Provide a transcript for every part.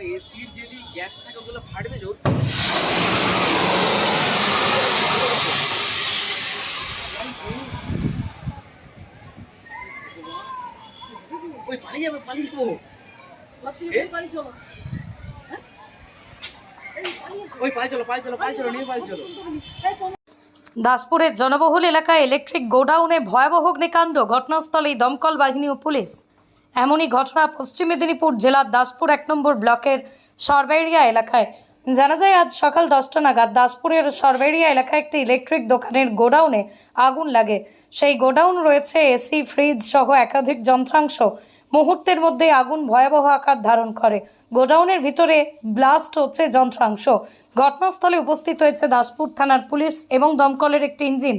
ওই এসির যদি গ্যাস থাকে ওগুলো ফাটবে জোর। ওই পালিয়ে যাবে পালিয়ে যাব। এ? ওই পাল চলো পাল চলো পাল চলো নিয়ে পাল চলো। দাসপুরের জনবহুল এলাকায় ইলেকট্রিক গোডাউনে ভয়াবহ অগ্নিকাণ্ড ঘটনাস্থলেই দমকল বাহিনী ও পুলিশ। এমনই ঘটনা পশ্চিম মেদিনীপুর জেলার দাসপুর এক নম্বর ব্লকের সরবেরিয়া এলাকায়। জানা যায়, আজ সকাল দশটা নাগাদ দাসপুরের সরবেরিয়া এলাকায় একটি ইলেকট্রিক দোকানের গোডাউনে আগুন লাগে। সেই গোডাউন রয়েছে এসি, ফ্রিজ সহ একাধিক যন্ত্রাংশ। মুহূর্তের মধ্যে আগুন ভয়াবহ আকার ধারণ করে। গোডাউনের ভিতরে ব্লাস্ট হচ্ছে যন্ত্রাংশ। ঘটনাস্থলে উপস্থিত হয়েছে দাসপুর থানার পুলিশ এবং দমকলের একটি ইঞ্জিন।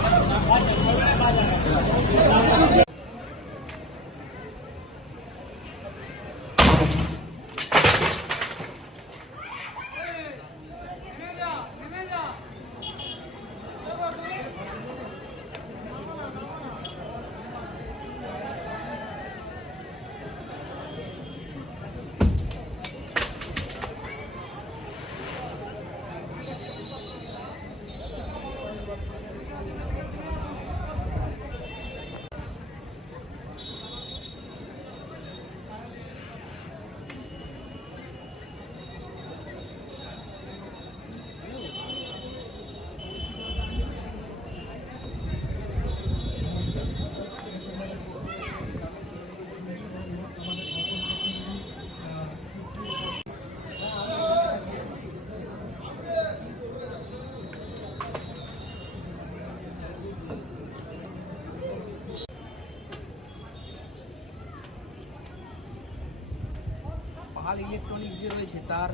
ইলেকট্রনিক্স যে রয়েছে, তার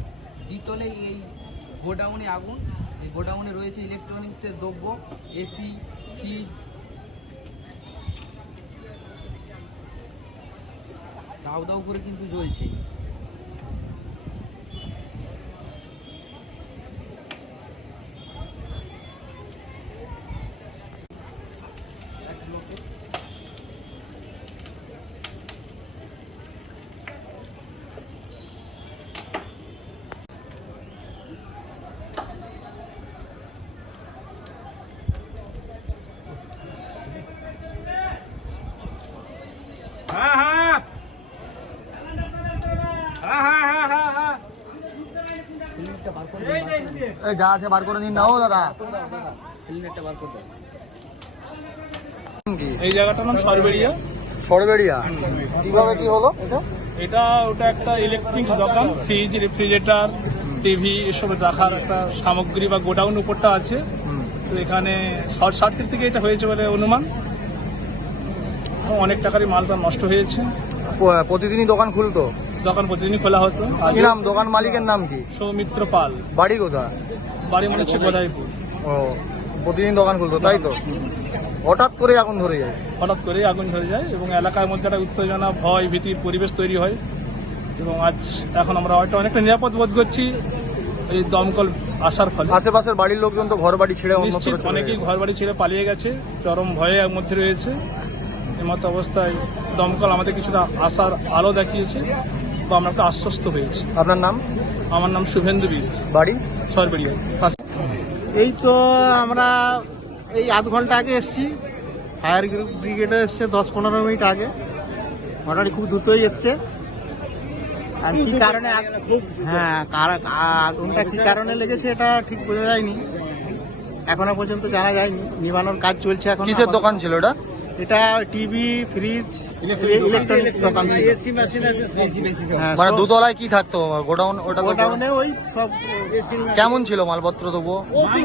দ্বিতলে এই গোডাউনে আগুন। এই গোডাউনে রয়েছে ইলেকট্রনিক্সের দ্রব্য এসি ফ্রিজ দাউ দাউ করে কিন্তু জ্বলছে এক লোকে সিলিন্ডারটা বার করে দিন, বার করে দিন। এই যা আছে বার করে নিন না ও দাদা। সিলিন্ডারটা বার করে এই জায়গাটার নাম সরবেরিয়া সরবেরিয়া কীভাবে কি হলো? এটা এটা ওটা একটা ইলেকট্রিক দোকান ফ্রিজ রেফ্রিজারেটর টিভি এসব রাখার একটা সামগ্রী বা গোডাউন উপরটা আছে। তো এখানে শর্ট সার্কিট থেকে এটা হয়েছে বলে অনুমান। অনেক টাকারই মালটা নষ্ট হয়েছে। প্রতিদিনই দোকান খুলতো? দোকান প্রতিদিনই খোলা হতো। কি নাম? দোকান মালিকের নাম কি? সৌমিত্র পাল। বাড়ি কোথায়? বাড়ি মনে হচ্ছে গোদাইপুর ও প্রতিদিন দোকান খুলতো তাই তো? হঠাৎ করে আগুন ধরে যায়। হঠাৎ করে আগুন ধরে যায় এবং এলাকার মধ্যে একটা উত্তেজনা ভয় ভীতির পরিবেশ তৈরি হয়। এবং আজ এখন আমরা হয়তো অনেকটা নিরাপদ বোধ করছি এই দমকল আসার ফলে। আশেপাশের বাড়ির লোকজন তো ঘর বাড়ি ছেড়ে অনেকেই ঘর বাড়ি ছেড়ে পালিয়ে গেছে চরম ভয়ে এর মধ্যে রয়েছে। এমতো অবস্থায় দমকল আমাদের কিছুটা আসার আলো দেখিয়েছে। বা আমরা একটা আশ্বস্ত হয়েছি। আপনার নাম? আমার নাম শুভেন্দু বীর। বাড়ি? সরবেরিয়া এই তো আমরা এই আধ ঘণ্টা আগে এসছি। ফায়ার ব্রিগেডে এসছে দশ পনেরো মিনিট আগে। মোটামুটি খুব দ্রুতই এসছে। আর কি কারণে হ্যাঁ কার- আগুনটা কি কারণে লেগেছে এটা ঠিক বোঝা যায়নি। এখনও পর্যন্ত জানা যায়নি। নিবানোর কাজ চলছে এখন। কিসের দোকান ছিল এটা এটা টিভি ফ্রিজ ইলেকট্রনিক্স দোকান। এসি মেশিন হ্যাঁ মানে দুতলায় কি থাকতো? গোডাউন ওটা গোডাউনে ওই সব কেমন ছিল মালপত্র তবুও?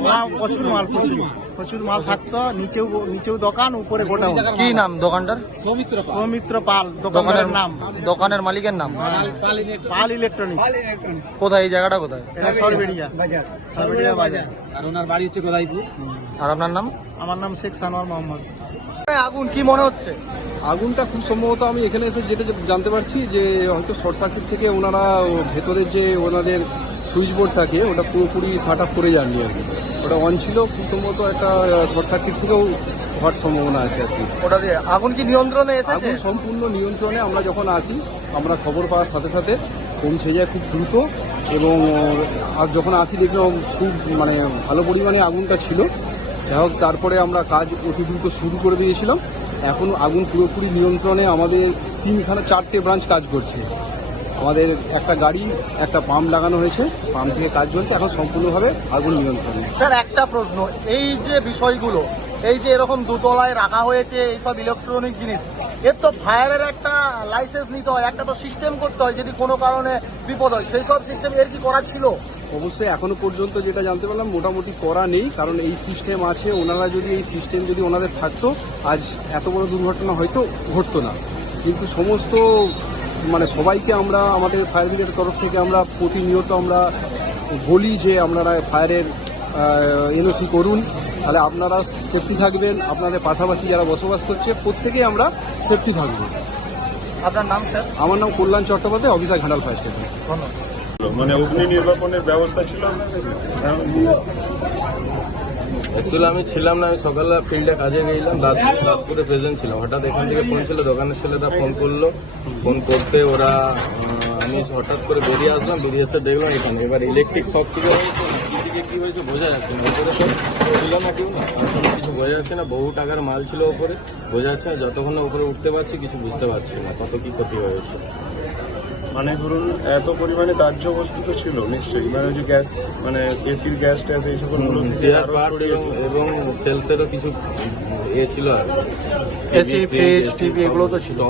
মাল প্রচুর মাল প্রচুর। প্রচুর মাল। থাকতো নিচেও নিচেও দোকান উপরে গোডাউন। কি নাম দোকানটার? সৌমিত্র সৌমিত্র পাল দোকানের দোকানের নাম। দোকানের মালিকের নাম? পাল ইলেকট্রনিক্স। কোথায় এই জায়গাটা কোথায়? এটা সরবেড়িয়া। সরবেড়িয়া বাজার। আর আপনার নাম? আমার নাম শেখ সানোয়ার মোহাম্মদ। আগুন কি মনে হচ্ছে? আগুনটা খুব সম্ভবত আমি এখানে এসে যেটা জানতে পারছি যে হয়তো শর্ট সার্কিট থেকে ওনারা ও ভেতরের যে ওনাদের সুইচ বোর্ড থাকে ওটা পুরোপুরি শার্ট আপ করে যাননি আর কি। ওটা অন ছিল খুব সম্ভবত একটা শর্ট সার্কিট থেকেও হওয়ার সম্ভাবনা আছে আর কি। ওটা আগুন কি নিয়ন্ত্রণে আগুন সম্পূর্ণ নিয়ন্ত্রণে আমরা যখন আসি আমরা খবর পাওয়ার সাথে সাথে পৌঁছে যায় খুব দ্রুত এবং আর যখন আসি দেখলাম খুব মানে ভালো পরিমাণে আগুনটা ছিল। যাই তারপরে আমরা কাজ অতি দ্রুত শুরু করে দিয়েছিলাম। এখন আগুন পুরোপুরি নিয়ন্ত্রণে আমাদের তিনখানা চারটে ব্রাঞ্চ কাজ করছে। আমাদের একটা গাড়ি, একটা পাম্প লাগানো হয়েছে, পাম্প থেকে কাজ চলছে। এখন সম্পূর্ণভাবে আগুন নিয়ন্ত্রণে। স্যার, একটা প্রশ্ন। এই যে বিষয়গুলো, এই যে এরকম দুতলায় রাখা হয়েছে এইসব ইলেকট্রনিক জিনিস, এর তো ফায়ারের একটা লাইসেন্স নিতে হয়, একটা তো সিস্টেম করতে হয়, যদি কোনো কারণে বিপদ হয়। সেই সব সিস্টেম এর কি করা ছিল? অবশ্যই এখনও পর্যন্ত যেটা জানতে পারলাম মোটামুটি করা নেই কারণ এই সিস্টেম আছে। ওনারা যদি এই সিস্টেম যদি ওনাদের থাকতো আজ এত বড় দুর্ঘটনা হয়তো ঘটতো না। কিন্তু সমস্ত মানে সবাইকে আমরা আমাদের ফায়ার ব্রিগেডের তরফ থেকে আমরা প্রতিনিয়ত আমরা বলি যে আপনারা ফায়ারের এনওসি করুন। তাহলে আপনারা সেফটি থাকবেন আপনাদের পাশাপাশি যারা বসবাস করছে প্রত্যেকেই আমরা সেফটি থাকব। আপনার নাম স্যার? আমার নাম Kalyan Chattopadhyay officer Ghatal fire station ধন্যবাদ। মানে অগ্নি নির্বাপনের ব্যবস্থা ছিল? অ্যাকচুয়ালি আমি ছিলাম না, আমি সকালে ফিল্ডে কাজে গেছিলাম, দাস দাসপুরে প্রেজেন্ট ছিলাম। হঠাৎ এখান থেকে ফোন ছিল, দোকানের ছেলেরা ফোন করল। ফোন করতে ওরা আমি হঠাৎ করে বেরিয়ে আসলাম, বেরিয়ে এসে দেখলাম এখানে। এবার ইলেকট্রিক সব কিছু কি হয়েছে বোঝা যাচ্ছে না। কিছু বোঝা যাচ্ছে না। বহু টাকার মাল ছিল উপরে। বোঝা যাচ্ছে না, যতক্ষণ না উপরে উঠতে পারছি, কিছু বুঝতে পারছি না। কত কি ক্ষতি হয়েছে। মানে ধরুন এত পরিমাণে দাহ্য বস্তু তো ছিল নিশ্চয়ই। মানে ওই যে গ্যাস মানে এসির গ্যাস ট্যাস এই সকল। এবং সেলসেরও কিছু এ ছিল আর এসি fridge, TV এগুলো তো ছিল।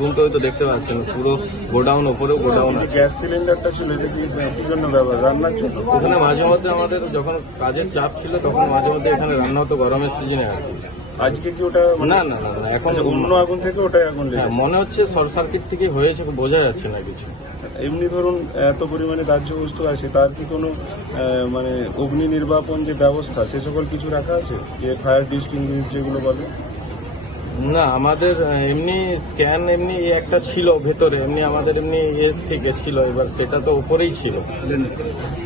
রুমটাও তো দেখতে পাচ্ছেন পুরো গোডাউন ওপরেও গোডাউন গ্যাস সিলিন্ডারটা ছিল এটা কি কি জন্য ব্যবহার রান্নার জন্য। ওখানে মাঝে মধ্যে আমাদের যখন কাজের চাপ ছিল তখন মাঝে মধ্যে এখানে রান্না হতো গরমের সিজনে আর কি। আজকে কি ওটা মানে না না এখন অন্য আগুন থেকে ওটাই আগুন হ্যাঁ, মনে হচ্ছে শর্ট সার্কিট থেকে হয়েছে বোঝা যাচ্ছে না কিছু। এমনি ধরুন এত পরিমাণে দাহ্য বস্তু আছে তার কি কোনো মানে অগ্নি নির্বাপন যে ব্যবস্থা সে সকল কিছু রাখা আছে? যে ফায়ার ডিস্টিংগুইশ যেগুলো বলে? না আমাদের এমনি স্ক্যান এমনি একটা ছিল ভেতরে এমনি আমাদের এমনি এর থেকে ছিল এবার সেটা তো উপরেই ছিল।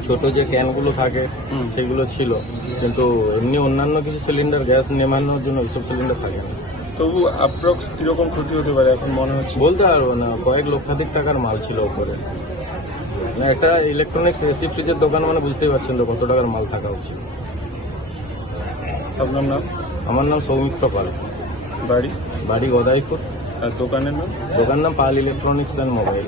ছোট যে ক্যানগুলো থাকে সেগুলো ছিল। কিন্তু এমনি অন্যান্য কিছু সিলিন্ডার গ্যাস নেমানোর জন্য ওইসব সিলিন্ডার থাকে না। তবু অ্যাপ্রক্স কীরকম ক্ষতি হতে পারে এখন মনে হচ্ছে? বলতে পারব না কয়েক লক্ষাধিক টাকার মাল ছিল উপরে। মানে একটা ইলেকট্রনিক্স এসি ফ্রিজের দোকান মানে বুঝতেই পারছেন তো কত টাকার মাল থাকা উচিত। আপনার নাম? আমার নাম সৌমিত্র পাল। বাড়ি? বাড়ি গদাইপুর। আর দোকানের নাম? দোকান নাম পাল ইলেকট্রনিক্স অ্যান্ড মোবাইল।